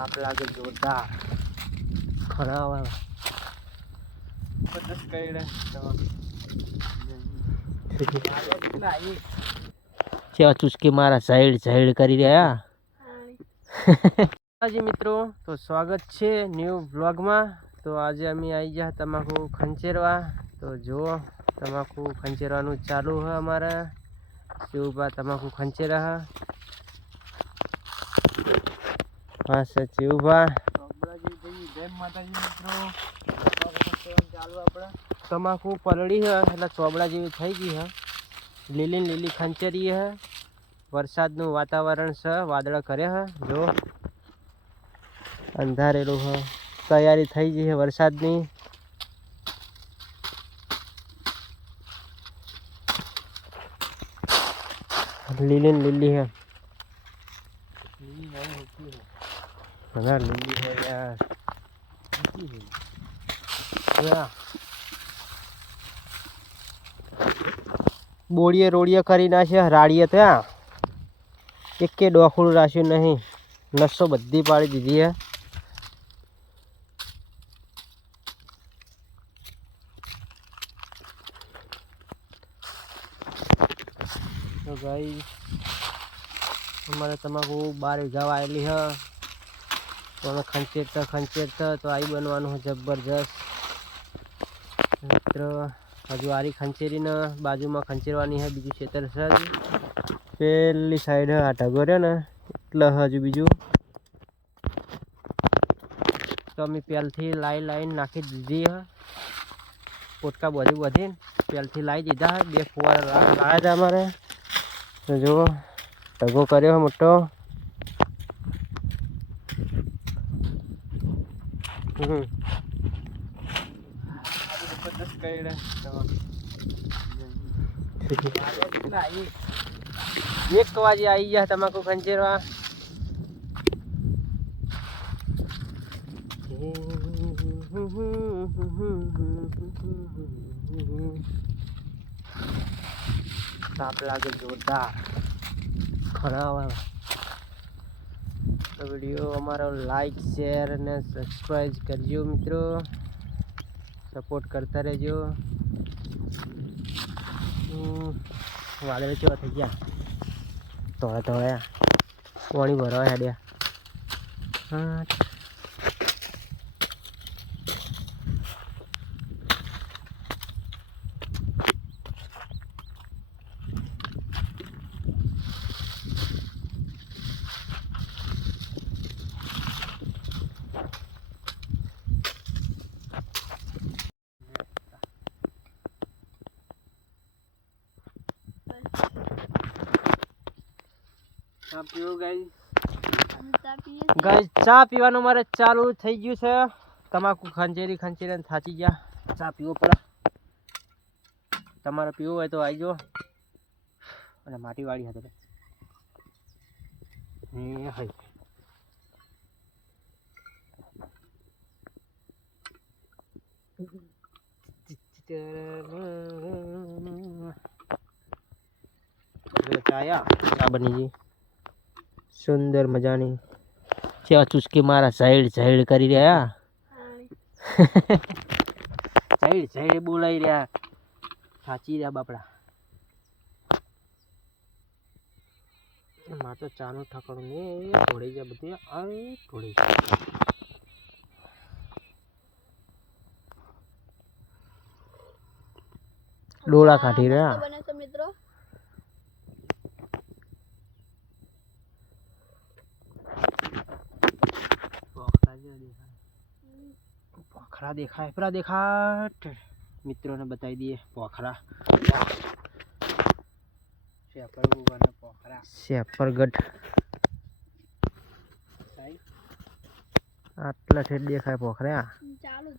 आप लागे जोरदार खरा वाला बस कईड़ा चेवा चुस्की मारा साइड साइड કરી રહ્યા હાજી મિત્રો તો સ્વાગત છે ન્યૂ વ્લોગમાં। તો આજે અમે આવી ગયા તમાકુ ખંચેરવા। તો જો તમાકુ ખંચેરવાનું ચાલુ है અમારે शिवबा તમાકુ ખંચેરા है हाँ से शिवबा તમાકુ પલળી है એટલે ચોબડા જેવી થઈ ગઈ है લીલી લીલી ખંચેરી है। વરસાદનું વાતાવરણ છે વાદળા કરે है જો અંધારેલું है तैयारी થઈ ગઈ है વરસાદની। લીલી લીલી है ना લીલી है यार बोड़िए रोड़िए करी नाख्या राड़िए त्या एक डोखड़ू राख्यु नहीं नसो बधी पाड़ी दीधी है। तो भाई हमारे तमाकू 12 वीघा आयली है तो हमें खंचेरता तो आई बनवानु है जबरदस्त मित्र। हजू आरी खंचेरी ने बाजू में खंचेरवानी है बीजू खेतर है पेली साइड है आ ढगो रे ने એટલે હજુ બીજું તો અમે પહેલથી લાઈન નાખી દીધી है પોટકા બધી પહેલથી લાવી દીધા है। બે ફુવારા લાવ્યા હતા અમારે તો જો ઢગો કર્યો है મોટો एक वाजे आई गया तमाकू खंचेरवा। ताप लागे जोरदार खरा वाला। तो वीडियो हमारा लाइक शेयर ने सब्सक्राइब करजो मित्रों सपोर्ट करता रहो। वादळ केवा थी गया धोड़ा धोड़ा पानी भरवा हेड्या हाँ गाइस चा पीवानुं मारे चालू थई गयुं छे। तमाकू खंचेरी खंचेरी थाची गया चा पीवो पड़े। तमारे पीवो होय तो आईजो अने माटी वाળી हते ए हाय चा बनी गई सुंदर मजानी चेवा चुस्की मारा साइड साइड करी रहा साइड साइड बोलाई रहा साची रहा बापड़ा तो चानु ठकड़ू ने थोड़ी जा बती अरे थोड़ी डोला काटी रहा मित्रों। पोखरा देखा है पूरा देखा मित्रों ने बताई दिए पोखरा शेपरगढ़ आटला ठेठ देखाय पोखरा चालू